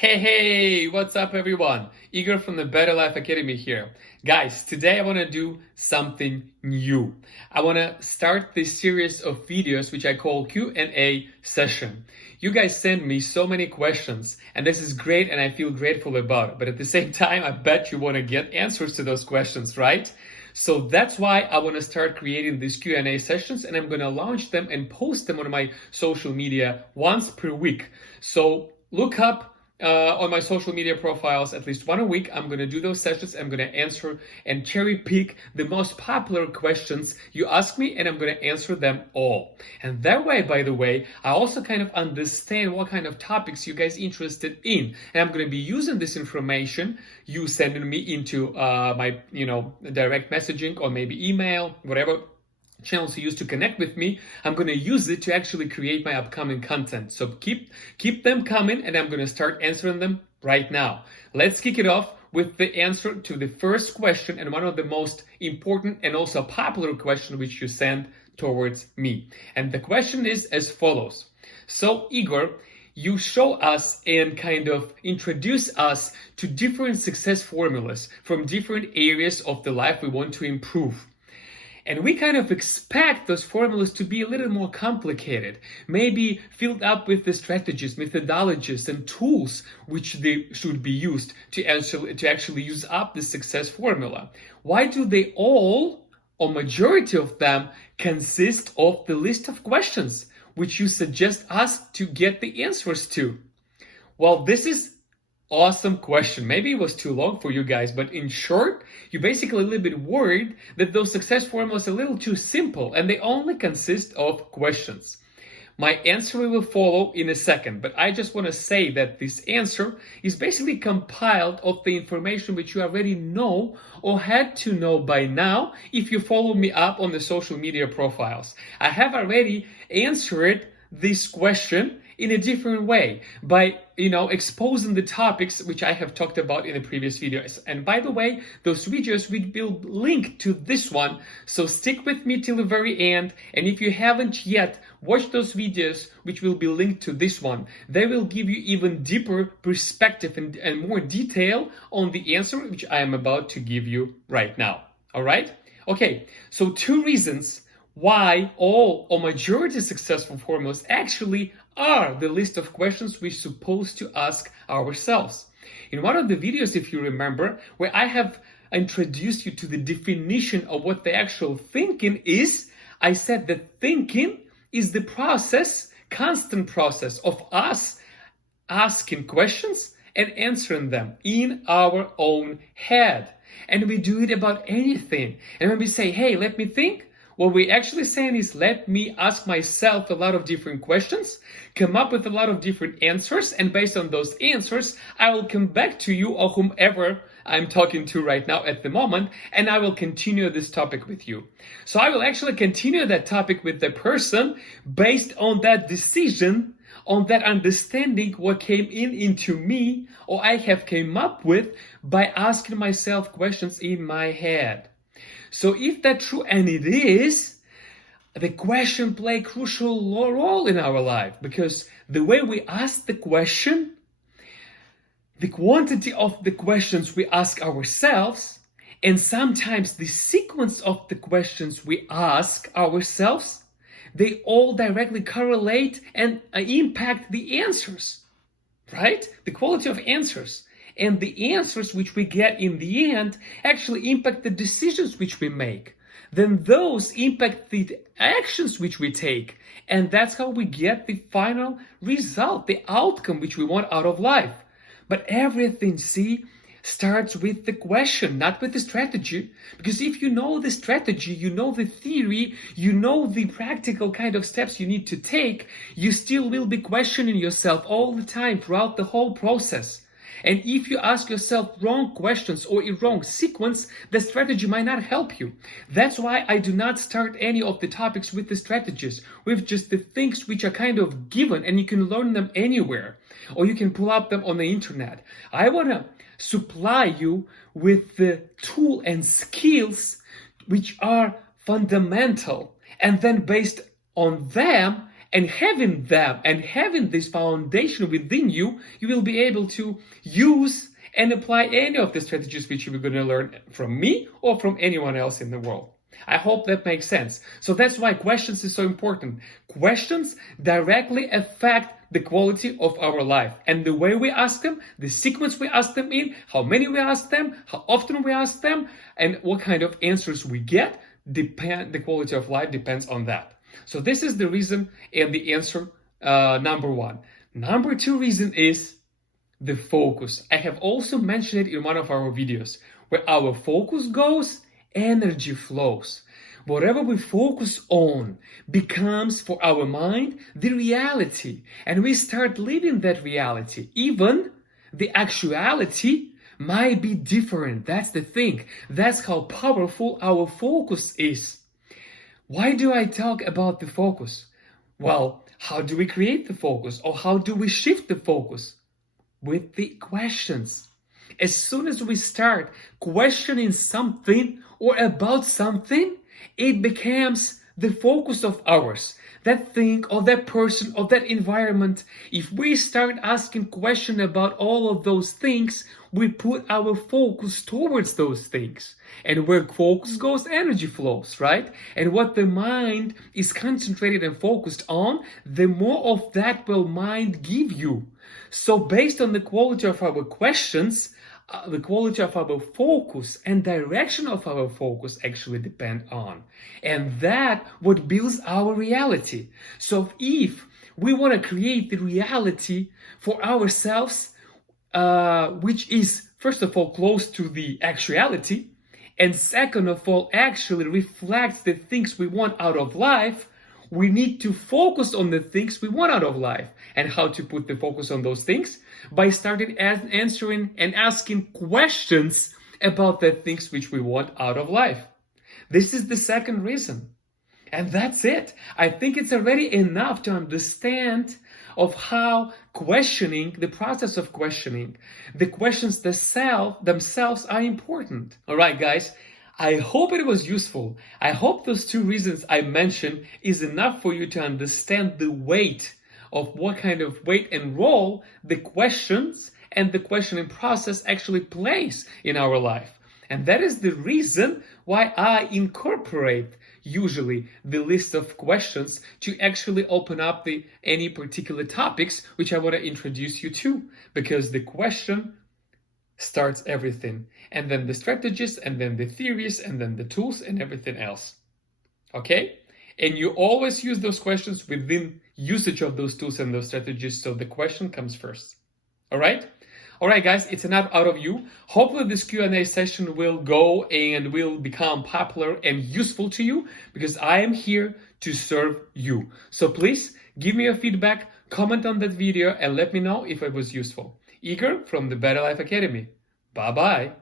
Hey, what's up everyone? Igor from the Better Life Academy here. Guys, today I want to do something new. I want to start this series of videos which I call Q&A session. You guys send me so many questions and this is great and I feel grateful about it. But at the same time, I bet you want to get answers to those questions, right? So that's why I want to start creating these Q&A sessions and I'm going to launch them and post them on my social media once per week. So look up on my social media profiles at least one a week. I'm going to do those sessions. I'm going to answer and cherry pick the most popular questions you ask me, and I'm going to answer them all. And that way, by the way, I also kind of understand what kind of topics you guys interested in. And I'm going to be using this information you sending me into my, direct messaging or maybe email, whatever channels you use to connect with me. I'm going to use it to actually create my upcoming content. So keep them coming and I'm going to start answering them right now. Let's kick it off with the answer to the first question and one of the most important and also popular question which you send towards me. And the question is as follows. So Igor, you show us and kind of introduce us to different success formulas from different areas of the life we want to improve. And we kind of expect those formulas to be a little more complicated, maybe filled up with the strategies, methodologies, and tools which they should be used to actually use up the success formula. Why do they all, or majority of them, consist of the list of questions which you suggest us to get the answers to? Well, this is awesome question. Maybe it was too long for you guys, but in short, you're basically a little bit worried that those success formulas are a little too simple and they only consist of questions. My answer will follow in a second, but I just want to say that this answer is basically compiled of the information which you already know or had to know by now if you follow me up on the social media profiles. I have already answered this question in a different way by exposing the topics which I have talked about in the previous videos. And by the way, those videos will link to this one, so stick with me till the very end. And if you haven't yet watched those videos which will be linked to this one, they will give you even deeper perspective and more detail on the answer which I am about to give you right now. All right? Okay, so two reasons why all or majority successful formulas actually are the list of questions we're supposed to ask ourselves. In one of the videos, if you remember, where I have introduced you to the definition of what the actual thinking is, I said that thinking is the constant process of us asking questions and answering them in our own head. And we do it about anything. And when we say, hey, let me think, what we're actually saying is let me ask myself a lot of different questions, come up with a lot of different answers, and based on those answers, I will come back to you or whomever I'm talking to right now at the moment, and I will continue this topic with you. So I will actually continue that topic with the person based on that decision, on that understanding what came into me or I have came up with by asking myself questions in my head. So if that's true, and it is, the question plays a crucial role in our life because the way we ask the question, the quantity of the questions we ask ourselves, and sometimes the sequence of the questions we ask ourselves, they all directly correlate and impact the answers, right? The quality of answers. And the answers which we get in the end actually impact the decisions which we make. Then those impact the actions which we take. And that's how we get the final result, the outcome which we want out of life. But everything, starts with the question, not with the strategy. Because if you know the strategy, you know the theory, you know the practical kind of steps you need to take, you still will be questioning yourself all the time throughout the whole process. And if you ask yourself wrong questions or in wrong sequence, the strategy might not help you. That's why I do not start any of the topics with the strategies, with just the things which are kind of given and you can learn them anywhere or you can pull up them on the internet. I want to supply you with the tool and skills which are fundamental, and then based on them, And having them and having this foundation within you, you will be able to use and apply any of the strategies which you're going to learn from me or from anyone else in the world. I hope that makes sense. So that's why questions is so important. Questions directly affect the quality of our life, and the way we ask them, the sequence we ask them in, how many we ask them, how often we ask them, and what kind of answers we get, the quality of life depends on that. So this is the reason and the answer number one. Number two reason is the focus. I have also mentioned it in one of our videos. Where our focus goes, energy flows. Whatever we focus on becomes for our mind the reality, and we start living that reality. Even the actuality might be different. That's the thing. That's how powerful our focus is. Why do I talk about the focus? Well, how do we create the focus, or how do we shift the focus? With the questions. As soon as we start questioning something or about something, it becomes the focus of ours. That thing or that person or that environment. If we start asking questions about all of those things, we put our focus towards those things. And where focus goes, energy flows, right? And what the mind is concentrated and focused on, the more of that will mind give you. So based on the quality of our questions, the quality of our focus and direction of our focus actually depend on. And that what builds our reality. So if we want to create the reality for ourselves, which is first of all close to the actuality, and second of all actually reflects the things we want out of life, we need to focus on the things we want out of life. And how to put the focus on those things? By starting answering and asking questions about the things which we want out of life. This is the second reason. And that's it. I think it's already enough to understand of how questioning, the process of questioning, the questions themselves are important. All right, guys. I hope it was useful. I hope those two reasons I mentioned is enough for you to understand the weight of what kind of weight and role the questions and the questioning process actually plays in our life. And that is the reason why I incorporate usually the list of questions to actually open up any particular topics which I want to introduce you to, because the question starts everything, and then the strategies, and then the theories, and then the tools, and everything else. Okay? And you always use those questions within usage of those tools and those strategies, so the question comes first. All right? All right, guys, it's enough out of you. Hopefully this Q&A session will go and will become popular and useful to you, because I am here to serve you. So please give me your feedback, comment on that video, and let me know if it was useful. Igor from the Better Life Academy. Bye-bye.